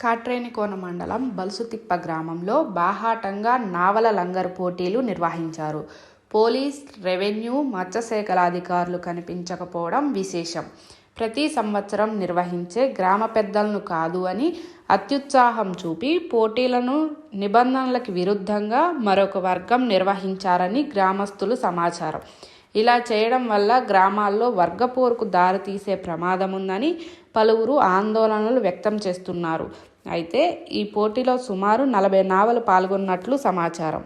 కాట్రేనికోన మండలం బల్సుతిప్ప గ్రామంలో బాహాటంగా నావల లంగరు పోటీలు నిర్వహించారు. పోలీస్, రెవెన్యూ, మత్స్యశాఖల అధికారులు కనిపించకపోవడం విశేషం. ప్రతి సంవత్సరం నిర్వహించే గ్రామ పెద్దలను కాదు అని అత్యుత్సాహం చూపి పోటీలను నిబంధనలకు విరుద్ధంగా మరొక వర్గం నిర్వహించారని గ్రామస్తులు సమాచారం. ఇలా చేయడం వల్ల గ్రామాల్లో వర్గపోరుకు దారితీసే ప్రమాదముందని పలువురు ఆందోళనలు వ్యక్తం చేస్తున్నారు. అయితే ఈ పోటీలో సుమారు 40 నావలు పాల్గొన్నట్లు సమాచారం.